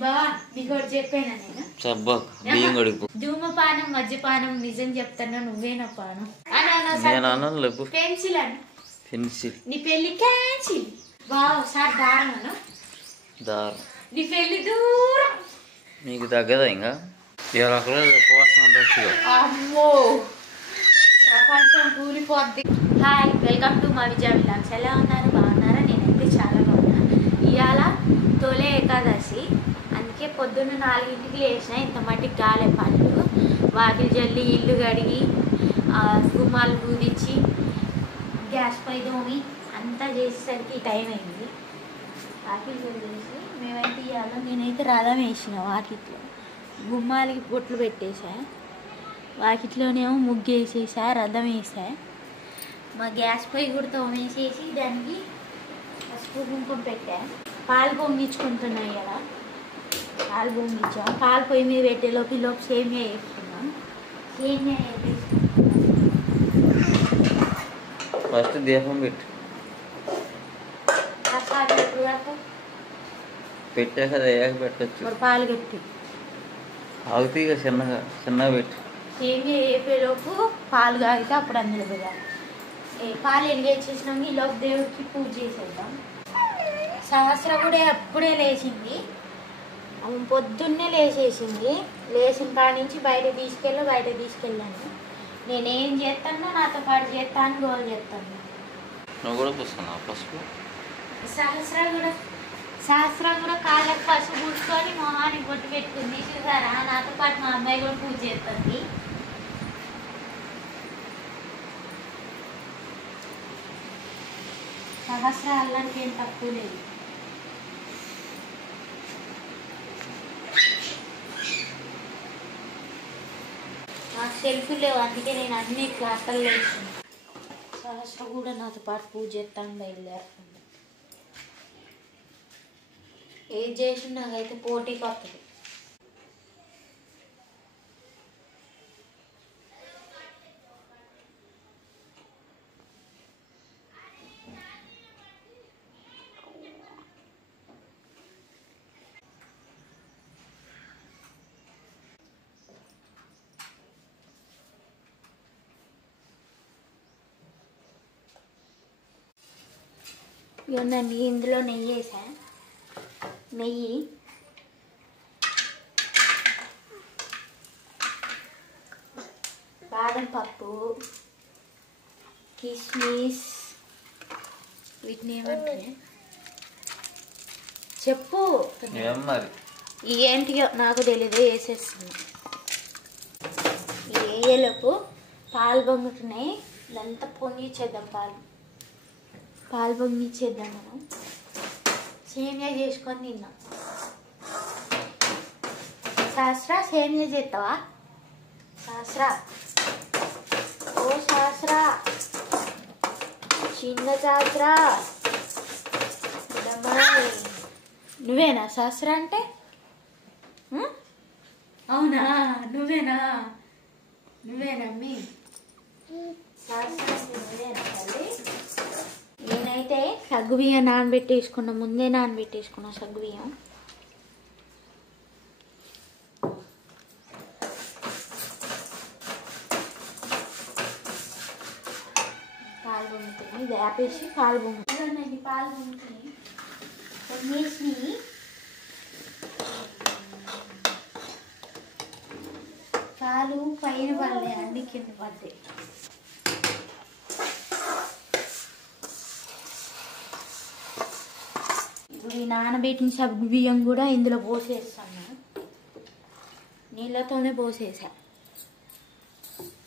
బావా నీకు చెప్పాను నేను ధూమపానం మద్యపానం నిజం చెప్తాను నువ్వేనా పానం పెన్సిల్ అను నీ పెళ్లి క్యాన్సిల్ బావ సార్ దారం అను నీ పెళ్లి దూరం నీకు తగ్గదా ఇంకా అమ్మో ప్రపంచం కూలిపోద్ది. హాయ్ వెల్కమ్ టు మా విజయ విలాగ్స్. ఎలా ఉన్నారు? బాగున్నారా? నేనైతే చాలా బాగున్నా. ఇవాళ తొలే ఏకాదశి, అందుకే పొద్దున్న 4ంటికి లేచిన. ఇంత మట్టికి గాలే పళ్ళు వాకిలి జల్లి ఇల్లు కడిగి గుమ్మాలు పూరించి గ్యాస్ పై దోమి అంతా చేసేసరికి టైం అయింది. వాకిలి జల్లేసి మేమైతే ఇవాళ నేనైతే రథం వేసిన వాకిట్లో, గుమ్మాలకి బొట్లు పెట్టేసా, వాకిట్లోనేమో ముగ్గు వేసేసా, రథం వేసా. మా గ్యాస్ పొయ్యి కూడా తోమేసేసి దానికి పసుపు కుంకుమ పెట్టా. పాలు పొంగించుకుంటున్నాయి కదా, పాలు పొంగించాం. పాలు పొయ్యి మీద పెట్టేలోపు సేమియా వేసుకున్నాం. సేమియా ఫస్ట్ దీపం పెట్టు, పెట్టాక పెట్టచ్చు. పాలు కట్టి ఆగుతాయి ఇక చిన్నగా పెట్టు. సేమియా వేపేలోపు పాలు కాగితే అప్పుడు అందులో పోయాలి. పాలు ఎలిగేసేసినాక ఈలోపు దేవుడికి పూజ చేసేద్దాం. సహస్ర కూడా అప్పుడే లేచింది, ఆమె పొద్దున్నే లేచేసింది. లేచిన కాడి నుంచి బయట తీసుకెళ్ళాను. నేనేం చేస్తానో నాతో పాటు చేస్తాను, గోల్ చేస్తాను. నువ్వు కూడా పూసుకున్నావు పసుపు? సహస్రం కూడా కాళ్ళకి పసుపు పూసుకొని మొహానికి బొట్టు పెట్టుకుంది. చూసారా, నాతో పాటు మా అమ్మాయి కూడా పూజ చేస్తుంది. సహస్ర అల్లానికి ఏం తక్కువ లేదు. నాకు సెల్ఫీ లేవు, అందుకే నేను అన్ని క్లాసులు వేసాను. సహస్ర కూడా నాతో పాటు పూజ చేస్తాను, బయలుదేరుతుంది. ఏది చేసి నాకైతే పోటీకి వస్తుంది. ఇవన్నీ ఇందులో నెయ్యి వేసా. నెయ్యి, బాదం పప్పు, కిస్మిస్, వీటిని ఏమంటారు చెప్పు, ఏంటియో నాకు తెలీదు. వేసేస్తుంది. ఈ వేయలోపు పాలు పొంగుతున్నాయి. ఇదంతా పొంగిచ్చేద్దాం. పాలు పొంగిచ్చేద్దాం. మనం సేమియా చేసుకొని తిన్నాం. సహస్ర సేమియా చేస్తావా? సహస్ర, ఓ సహస్ర, చిన్న సహస్ర, నువ్వేనా సహస్ర అంటే? అవునా, నువ్వేనమ్మి సహస్ర, నువ్వేనా తల్లి? నేనైతే సగ్గుబియ్యం ముందే నానబెట్టేసుకున్నా సగ్గుబియ్యం. పాలు పొంగుతున్నాయి, ఇది ఆపేసి పాలు పొంగుతున్నాయి. పాలు పొంగుతున్నాయి, పొంగేసి పాలు పైన పడలే, అన్ని కింద పడ్డాయి. ఈ నానబెట్టిన సగ్గు బియ్యం కూడా ఇందులో పోసేస్తాను. నీళ్ళతోనే పోసేసా.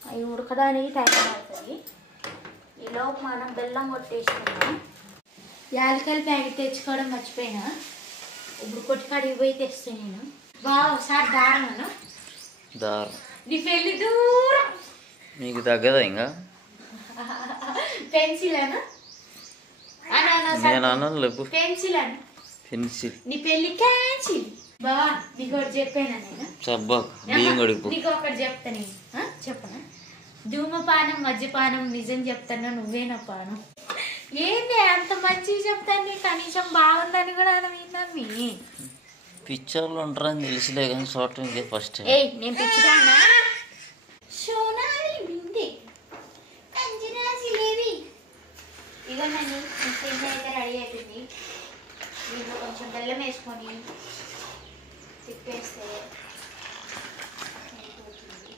అవి ఉడకడానికి టైం పడుతుంది. ఈలోపు మనం బెల్లం కొట్టేసుకున్నాం. యాలకాయల ప్యాకెట్ తెచ్చుకోవడం మర్చిపోయినా, ఇప్పుడు కొట్టుకాడికి పోయి తెస్తాను నేను. బాగా ఒకసారి దారం అను నీ పెళ్లి దూరం. నీకు తగ్గదా ఇంకా పెన్సిల్ అను పెన్సిల్ అను నీ పెళ్లి క్యాన్సిల్. బావా నీకు ఒకటి చెప్పాను నేను, నీకు ఒకటి చెప్తా. నేను చెప్పనా? ధూమపానం మద్యపానం నిజం చెప్తాను నువ్వేనా పానం. ఏంటి అంత మంచిగా చెప్తాను, కనీసం బాగుందని కూడా అనవి. పిక్చర్లో ఉంటారని తెలిసిలే కానీ చూడటం ఇదే ఫస్ట్ టైం. ఏయ్ నేను పిచ్చిదానా? సోనాలి బింది కంజరాజిలేవి. ఇగోనండి సేమియా అయితే రెడీ అయిపోయింది. దీంట్లో కొంచెం బెల్లం వేసుకొని తిప్పేస్తే అయిపోతుంది.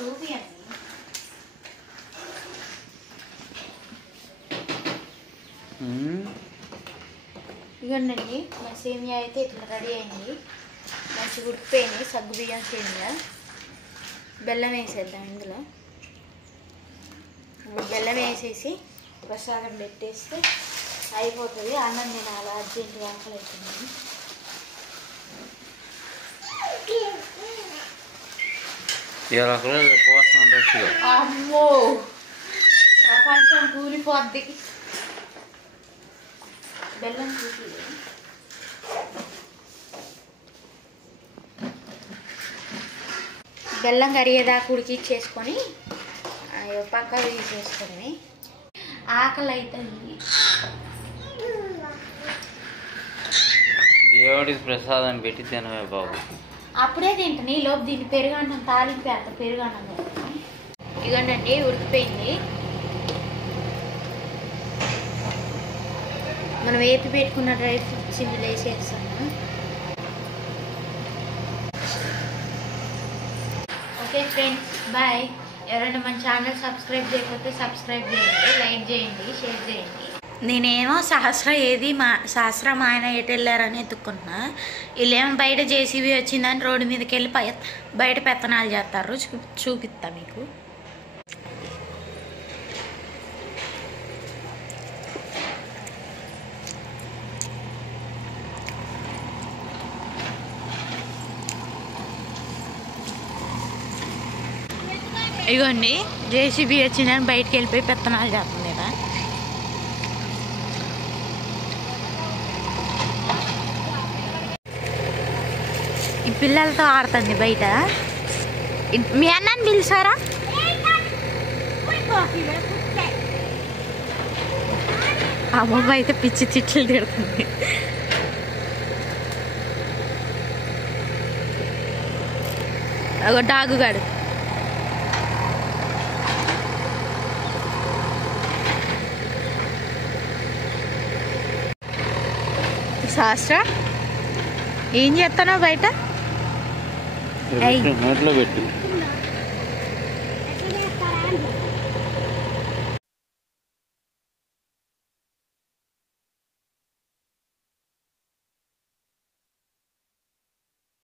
రూబీ అండి. ఇగోండి మా సేమియా అయితే ఇట్లా రెడీ అయింది. మంచిగా ఉడికిపోయినాయి సగ్గు బియ్యం సేమియా. బెల్లం వేసేద్దాం ఇందులో. ఇప్పుడు బెల్లం వేసేసి ప్రసాదం పెట్టేస్తే అయిపోతుంది. అన్నం తినాలి, అర్జెంటుగా ఆకలి అవుతుంది. అమ్మో ప్రపంచం కూలిపోద్ది. బెల్లం కూలి బెల్లం కరిగేదాకా ఉడికిచ్చేసుకొని పక్క తీసేసుకొని ఆకలి అవుతుంది. దేవుడికి ప్రసాదం పెట్టి తినవే బాబు. అప్పుడే తింటాను. ఈ లోపు దీన్ని పెరుగన్నం తాలింపు వేస్తా. పెరుగన్నం పెడతాను. ఇగోండి ఉడికిపోయింది. మనం వేపి పెట్టుకున్న డ్రై ఫ్రూట్స్ ఇందులో వేసేస్తాము. Okay friends bye. ఎవరైనా మన ఛానల్ సబ్స్క్రైబ్ చేయకపోతే సబ్స్క్రైబ్ చేయండి, లైక్ చేయండి, షేర్ చేయండి. నేనేమో సహస్రం ఆయన ఎటు వెళ్ళారని ఎత్తుకుంటున్నా. వీళ్ళేమో బయట జేసీబీ వచ్చిందని రోడ్డు మీదకి వెళ్ళి బయట పెత్తనాలు చేస్తారు. చూపిస్తా మీకు. ఇగోండి జేసీబీ వచ్చిందని బయటకు వెళ్ళిపోయి పెత్తనాలు చేస్తుంది కదా. ఈ పిల్లలతో ఆడుతుంది బయట. మీ అన్నని పిలిచారా? అమ్మమ్మ అయితే పిచ్చి తిట్లు తిడుతుంది. ఒక డాగుగాడు. శాస్త్ర ఏం చేస్తున్నావు బయట? నోట్లో పెట్టు.